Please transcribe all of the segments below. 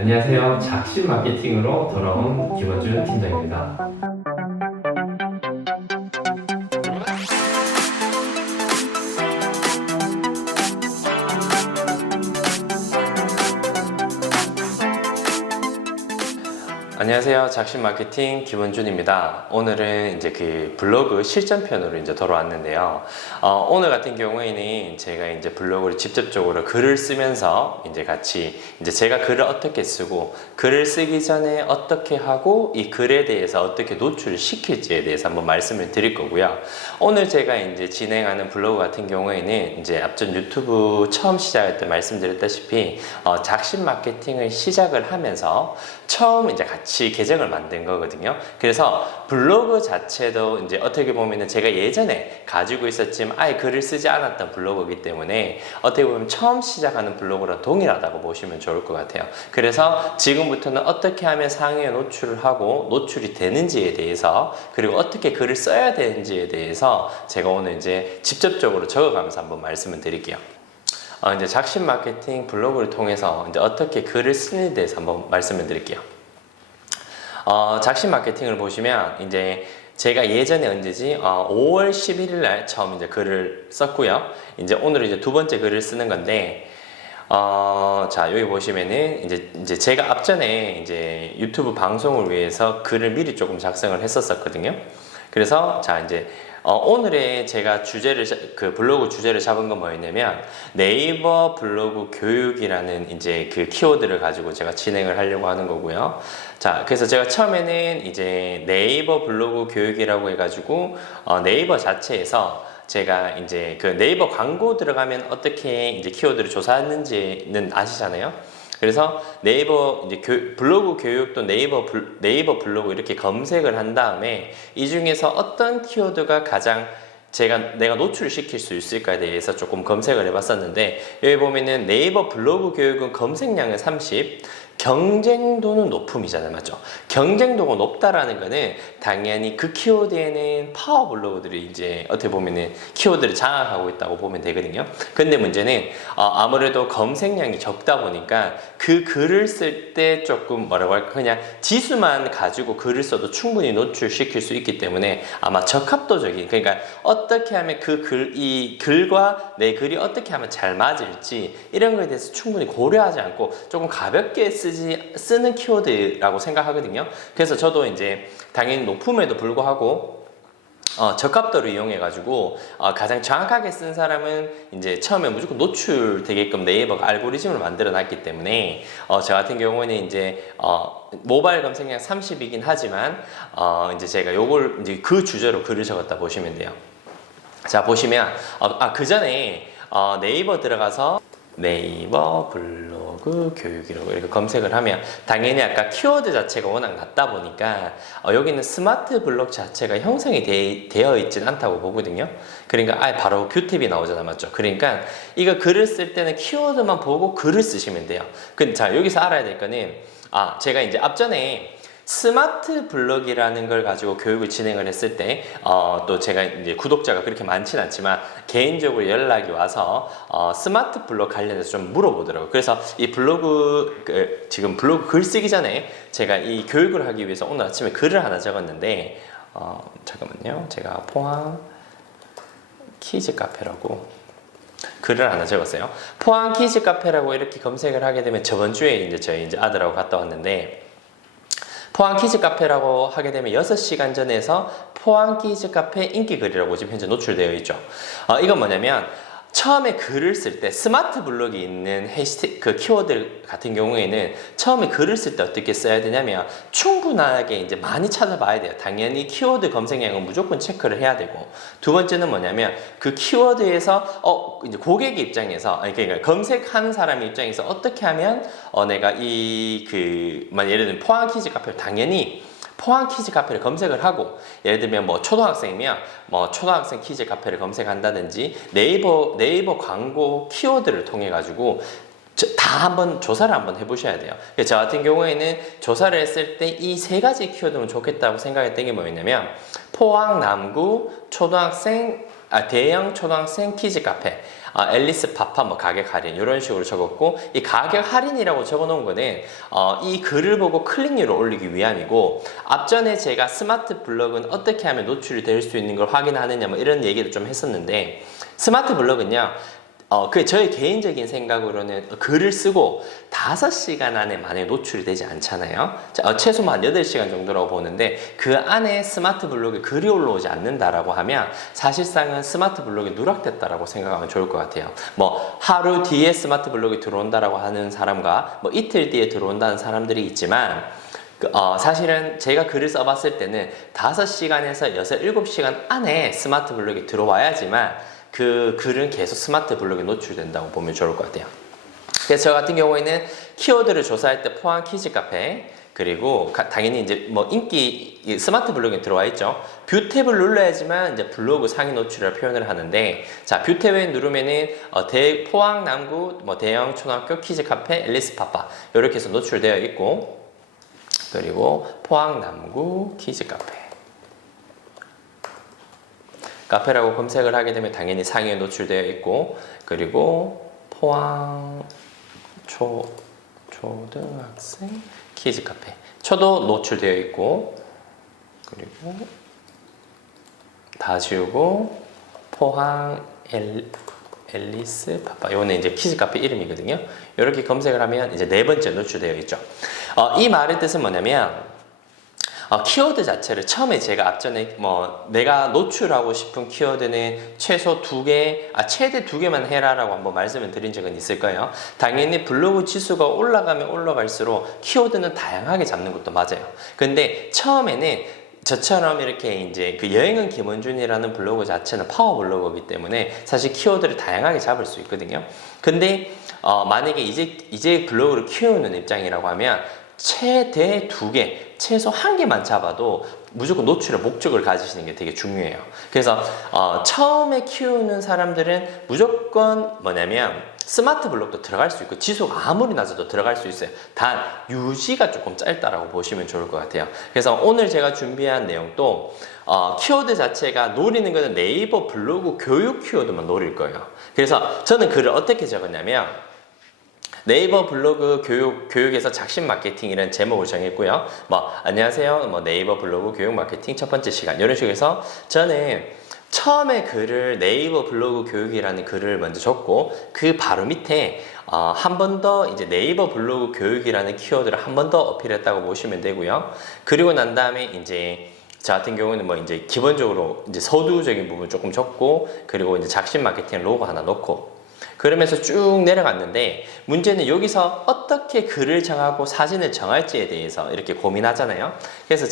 안녕하세요. 작심 마케팅으로 돌아온 김원준 팀장입니다. 안녕하세요. 작심 마케팅 김원준입니다. 오늘은 이제 그 블로그 실전편으로 이제 돌아왔는데요. 오늘 같은 경우에는 제가 이제 블로그를 직접적으로 글을 쓰면서 이제 같이 이제 제가 글을 어떻게 쓰고 글을 쓰기 전에 어떻게 하고 이 글에 대해서 어떻게 노출을 시킬지에 대해서 한번 말씀을 드릴 거고요. 오늘 제가 이제 진행하는 블로그 같은 경우에는 이제 앞전 유튜브 처음 시작할 때 말씀드렸다시피 작심 마케팅을 시작을 하면서 처음 이제 같이 계정을 만든 거거든요. 그래서 블로그 자체도 이제 어떻게 보면은 제가 예전에 가지고 있었지만 아예 글을 쓰지 않았던 블로그이기 때문에 어떻게 보면 처음 시작하는 블로그랑 동일하다고 보시면 좋을 것 같아요. 그래서 지금부터는 어떻게 하면 상위에 노출을 하고 노출이 되는지에 대해서 그리고 어떻게 글을 써야 되는지에 대해서 제가 오늘 이제 직접적으로 적어가면서 한번 말씀을 드릴게요. 이제 작심 마케팅 블로그를 통해서 이제 어떻게 글을 쓰는 데 대해서 한번 말씀을 드릴게요. 작심 마케팅을 보시면 이제 제가 예전에 언제지 5월 11일 날 처음 이제 글을 썼고요. 이제 오늘은 이제 두 번째 글을 쓰는 건데 자, 여기 보시면은 이제 제가 앞전에 이제 유튜브 방송을 위해서 글을 미리 조금 작성을 했었거든요. 그래서 자, 이제 오늘의 제가 그 블로그 주제를 잡은 건 뭐였냐면 네이버 블로그 교육이라는 이제 그 키워드를 가지고 제가 진행을 하려고 하는 거고요. 자, 그래서 제가 처음에는 이제 네이버 블로그 교육이라고 해가지고 네이버 자체에서 제가 이제 그 네이버 광고 들어가면 어떻게 이제 키워드를 조사하는지는 아시잖아요. 그래서 네이버 이제 블로그 교육도 네이버 블로그 이렇게 검색을 한 다음에 이 중에서 어떤 키워드가 가장 내가 노출시킬 수 있을까에 대해서 조금 검색을 해봤었는데 여기 보면은 네이버 블로그 교육은 검색량은 30, 경쟁도는 높음이잖아요, 맞죠? 경쟁도가 높다라는 거는 당연히 그 키워드에는 파워 블로그들이 이제 어떻게 보면은 키워드를 장악하고 있다고 보면 되거든요. 근데 문제는 아무래도 검색량이 적다 보니까 그 글을 쓸 때 조금 뭐라고 할까 그냥 지수만 가지고 글을 써도 충분히 노출시킬 수 있기 때문에 아마 적합도적인 그러니까 어떻게 하면 이 글과 내 글이 어떻게 하면 잘 맞을지 이런 거에 대해서 충분히 고려하지 않고 조금 가볍게 쓰는 키워드라고 생각하거든요. 그래서 저도 이제 당연히 높음에도 불구하고 적합도를 이용해가지고 가장 정확하게 쓴 사람은 이제 처음에 무조건 노출되게끔 네이버가 알고리즘을 만들어 놨기 때문에 저 같은 경우는 이제 모바일 검색량 30이긴 하지만 이제 제가 요걸 이제 그 주제로 글을 적었다 보시면 돼요. 자, 보시면 그 전에 네이버 들어가서 네이버 블로그 교육이라고 이렇게 검색을 하면 당연히 아까 키워드 자체가 워낙 낮다 보니까 여기는 스마트 블록 자체가 형성이 되어 있진 않다고 보거든요. 그러니까 바로 큐팁이 나오잖아, 맞죠? 그러니까 이거 글을 쓸 때는 키워드만 보고 글을 쓰시면 돼요. 자, 여기서 알아야 될 거는 제가 이제 앞전에 스마트 블록이라는 걸 가지고 교육을 진행을 했을 때, 또 제가 이제 구독자가 그렇게 많지는 않지만, 개인적으로 연락이 와서, 스마트 블록 관련해서 좀 물어보더라고요. 그래서 이 지금 블로그 글 쓰기 전에 제가 이 교육을 하기 위해서 오늘 아침에 글을 하나 적었는데, 잠깐만요. 제가 포항 키즈 카페라고 글을 하나 적었어요. 포항 키즈 카페라고 이렇게 검색을 하게 되면 저번 주에 이제 저희 이제 아들하고 갔다 왔는데, 포항 키즈 카페라고 하게 되면 6시간 전에서 포항 키즈 카페 인기 글이라고 지금 현재 노출되어 있죠. 이건 뭐냐면 처음에 글을 쓸 때 스마트 블록이 있는 그 키워드 같은 경우에는 처음에 글을 쓸 때 어떻게 써야 되냐면 충분하게 이제 많이 찾아봐야 돼요. 당연히 키워드 검색량은 무조건 체크를 해야 되고 두 번째는 뭐냐면 그 키워드에서 이제 고객 입장에서 그러니까 검색하는 사람의 입장에서 어떻게 하면 내가 예를 들면 포항 키즈 카페를 당연히 포항 키즈 카페를 검색을 하고 예를 들면 뭐 초등학생이면 뭐 초등학생 키즈 카페를 검색한다든지 네이버 광고 키워드를 통해 가지고 다 한번 조사를 한번 해보셔야 돼요. 저 같은 경우에는 조사를 했을 때 이 세 가지 키워드면 좋겠다고 생각했던 게 뭐였냐면 포항 남구 초등학생 대형 초등학생 키즈 카페 앨리스 파파 뭐 가격 할인 이런 식으로 적었고, 이 가격 할인이라고 적어 놓은 거는 이 글을 보고 클릭률을 올리기 위함이고, 앞전에 제가 스마트 블록은 어떻게 하면 노출이 될 수 있는 걸 확인하느냐 뭐 이런 얘기를 좀 했었는데, 스마트 블록은요, 그 저의 개인적인 생각으로는 글을 쓰고 5시간 안에 만약에 노출이 되지 않잖아요. 최소한 8시간 정도라고 보는데, 그 안에 스마트 블록에 글이 올라오지 않는다라고 하면 사실상은 스마트 블록이 누락됐다라고 생각하면 좋을 것 같아요. 뭐 하루 뒤에 스마트 블록이 들어온다라고 하는 사람과 뭐 이틀 뒤에 들어온다는 사람들이 있지만, 사실은 제가 글을 써봤을 때는 5시간에서 6, 7시간 안에 스마트 블록이 들어와야지만 그 글은 계속 스마트 블록에 노출된다고 보면 좋을 것 같아요. 그래서 저 같은 경우에는 키워드를 조사할 때 포항 키즈 카페, 그리고 당연히 이제 뭐 인기 스마트 블록에 들어와 있죠. 뷰 탭을 눌러야지만 이제 블로그 상위 노출을 표현을 하는데, 자, 뷰 탭에 누르면은 포항 남구 뭐 대형 초등학교 키즈 카페 앨리스 파파 이렇게 해서 노출되어 있고, 그리고 포항 남구 키즈 카페라고 검색을 하게 되면 당연히 상위에 노출되어 있고, 그리고 포항 초등학생 키즈 카페 초도 노출되어 있고, 그리고 다 지우고 포항 앨리스 파파, 요거는 이제 키즈 카페 이름이거든요. 이렇게 검색을 하면 이제 4번째 노출되어 있죠. 이 말의 뜻은 뭐냐면, 키워드 자체를 처음에 제가 앞전에 뭐 내가 노출하고 싶은 키워드는 최소 2개, 최대 2개만 해라라고 한번 말씀을 드린 적은 있을 거예요. 당연히 블로그 지수가 올라가면 올라갈수록 키워드는 다양하게 잡는 것도 맞아요. 근데 처음에는 저처럼 이렇게 이제 그 여행은 김원준이라는 블로그 자체는 파워 블로그이기 때문에 사실 키워드를 다양하게 잡을 수 있거든요. 근데 만약에 이제 블로그를 키우는 입장이라고 하면 최대 2개, 최소 1개만 잡아도 무조건 노출의 목적을 가지시는 게 되게 중요해요. 그래서 처음에 키우는 사람들은 무조건 뭐냐면 스마트 블록도 들어갈 수 있고 지수가 아무리 낮아도 들어갈 수 있어요. 단 유지가 조금 짧다라고 보시면 좋을 것 같아요. 그래서 오늘 제가 준비한 내용도 키워드 자체가 노리는 거는 네이버 블로그 교육 키워드만 노릴 거예요. 그래서 저는 글을 어떻게 적었냐면, 네이버 블로그 교육에서 작심 마케팅이라는 제목을 정했고요. 뭐 안녕하세요, 뭐 네이버 블로그 교육 마케팅 첫 번째 시간, 이런 식으로 해서 저는 처음에 글을 네이버 블로그 교육이라는 글을 먼저 적고, 그 바로 밑에 한 번 더 이제 네이버 블로그 교육이라는 키워드를 한 번 더 어필했다고 보시면 되고요. 그리고 난 다음에 이제 저 같은 경우는 뭐 이제 기본적으로 이제 서두적인 부분 조금 적고, 그리고 이제 작심 마케팅 로고 하나 넣고, 그러면서 쭉 내려갔는데, 문제는 여기서 어떻게 글을 정하고 사진을 정할지에 대해서 이렇게 고민하잖아요. 그래서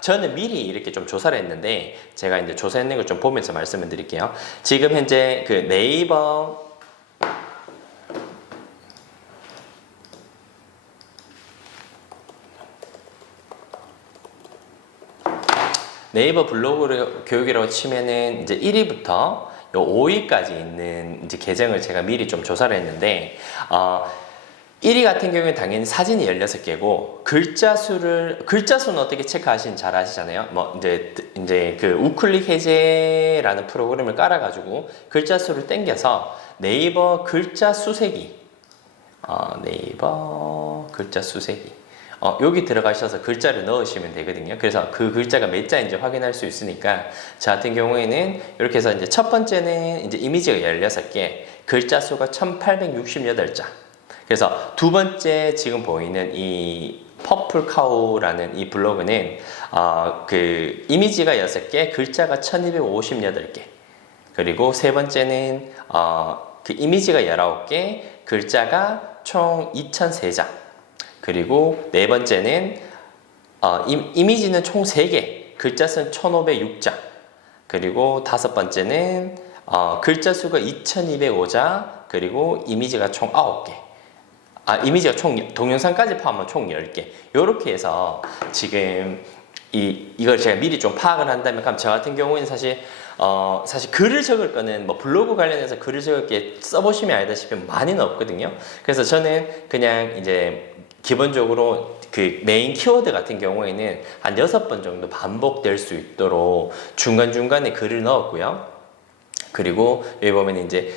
저는 미리 이렇게 좀 조사를 했는데, 제가 이제 조사했는 걸 좀 보면서 말씀을 드릴게요. 지금 현재 그 네이버 블로그 교육이라고 치면은 이제 1위부터 5위까지 있는 이제 계정을 제가 미리 좀 조사를 했는데, 1위 같은 경우는 당연히 사진이 16개고, 글자 수는 어떻게 체크하시는지 잘 아시잖아요. 뭐 이제 그 우클릭 해제라는 프로그램을 깔아가지고 글자 수를 땡겨서 네이버 글자 수세기, 여기 들어가셔서 글자를 넣으시면 되거든요. 그래서 그 글자가 몇 자인지 확인할 수 있으니까, 저 같은 경우에는 이렇게 해서 이제 첫 번째는 이제 이미지가 16개, 글자 수가 1868자. 그래서 두 번째 지금 보이는 이 퍼플 카우라는 이 블로그는 그 이미지가 6개, 글자가 1258개. 그리고 세 번째는 그 이미지가 19개, 글자가 총 2003자. 그리고 네 번째는 이미지는 총 3개, 글자 수는 1506자. 그리고 다섯 번째는 글자 수가 2205자, 그리고 이미지가 총 9개. 이미지가 총 동영상까지 포함하면 총 10개. 요렇게 해서 지금 이걸 제가 미리 좀 파악을 한다면, 그럼 저 같은 경우에는 사실 글을 적을 거는 뭐 블로그 관련해서 글을 적을 게 써보시면 알다시피 많이는 없거든요. 그래서 저는 그냥 이제 기본적으로 그 메인 키워드 같은 경우에는 한 6번 정도 반복될 수 있도록 중간중간에 글을 넣었고요. 그리고 여기 보면 이제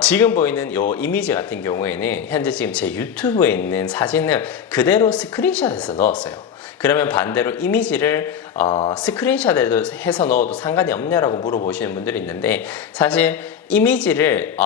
지금 보이는 요 이미지 같은 경우에는 현재 지금 제 유튜브에 있는 사진을 그대로 스크린샷해서 넣었어요. 그러면 반대로 이미지를 스크린샷에도 해서 넣어도 상관이 없냐라고 물어보시는 분들이 있는데, 사실 이미지를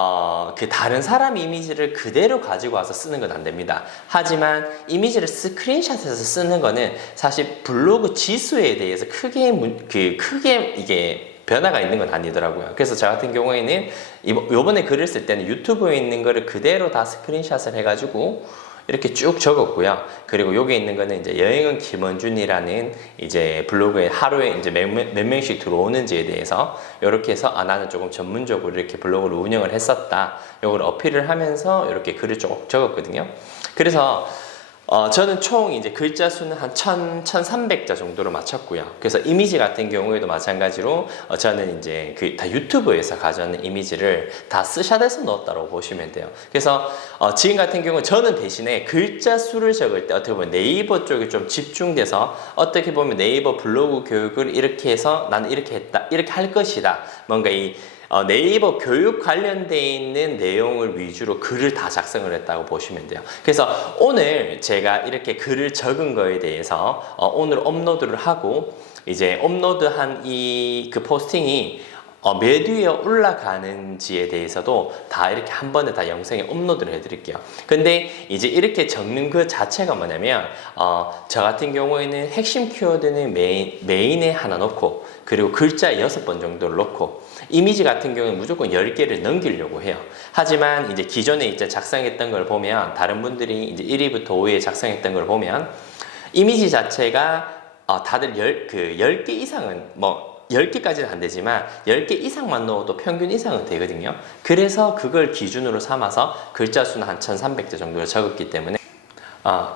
그 다른 사람 이미지를 그대로 가지고 와서 쓰는 건 안 됩니다. 하지만 이미지를 스크린샷해서 쓰는 거는 사실 블로그 지수에 대해서 크게 이게 변화가 있는 건 아니더라고요. 그래서 저 같은 경우에는 요번에 글을 쓸 때는 유튜브에 있는 거를 그대로 다 스크린샷을 해가지고 이렇게 쭉 적었고요. 그리고 여기 있는 거는 이제 여행은 김원준이라는 이제 블로그에 하루에 이제 몇 명씩 들어오는지에 대해서 이렇게 해서 나는 조금 전문적으로 이렇게 블로그를 운영을 했었다. 요걸 어필을 하면서 이렇게 글을 쭉 적었거든요. 그래서 저는 총 이제 글자 수는 한 1300자 정도로 맞췄고요. 그래서 이미지 같은 경우에도 마찬가지로 저는 이제 다 유튜브에서 가져오는 이미지를 다 스샷해서 넣었다고 보시면 돼요. 그래서 지금 같은 경우는 저는 대신에 글자 수를 적을 때 어떻게 보면 네이버 쪽에 좀 집중돼서, 어떻게 보면 네이버 블로그 교육을 이렇게 해서 나는 이렇게 했다, 이렇게 할 것이다, 뭔가 이 네이버 교육 관련되어 있는 내용을 위주로 글을 다 작성을 했다고 보시면 돼요. 그래서 오늘 제가 이렇게 글을 적은 거에 대해서 오늘 업로드를 하고, 이제 업로드한 그 포스팅이 몇 위에 올라가는지에 대해서도 다 이렇게 한 번에 다 영상에 업로드를 해드릴게요. 근데 이제 이렇게 적는 그 자체가 뭐냐면 저 같은 경우에는 핵심 키워드는 메인에 하나 넣고, 그리고 글자 6번 정도를 넣고, 이미지 같은 경우는 무조건 10개를 넘기려고 해요. 하지만 이제 기존에 이제 작성했던 걸 보면, 다른 분들이 이제 1위부터 5위에 작성했던 걸 보면 이미지 자체가 다들 10개 이상은 10개까지는 안 되지만 10개 이상만 넣어도 평균 이상은 되거든요. 그래서 그걸 기준으로 삼아서 글자 수는 한 1300자 정도를 적었기 때문에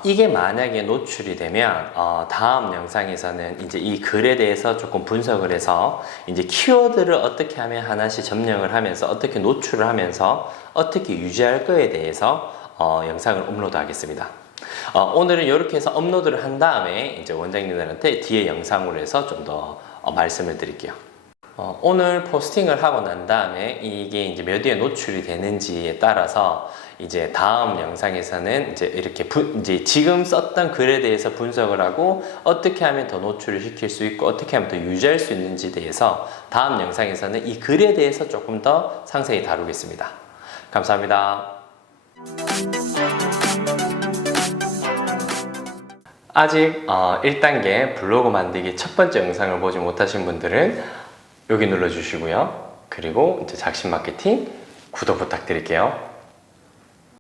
이게 만약에 노출이 되면 다음 영상에서는 이제 이 글에 대해서 조금 분석을 해서 이제 키워드를 어떻게 하면 하나씩 점령을 하면서 어떻게 노출을 하면서 어떻게 유지할 거에 대해서 영상을 업로드 하겠습니다. 오늘은 이렇게 해서 업로드를 한 다음에 이제 원장님들한테 뒤에 영상으로 해서 좀 더 말씀을 드릴게요. 오늘 포스팅을 하고 난 다음에 이게 이제 몇 위에 노출이 되는지에 따라서 이제 다음 영상에서는 이제 이렇게 이제 지금 썼던 글에 대해서 분석을 하고 어떻게 하면 더 노출을 시킬 수 있고 어떻게 하면 더 유지할 수 있는지에 대해서 다음 영상에서는 이 글에 대해서 조금 더 상세히 다루겠습니다. 감사합니다. 아직 1단계 블로그 만들기 첫 번째 영상을 보지 못하신 분들은 여기 눌러주시고요. 그리고 이제 작심 마케팅 구독 부탁드릴게요.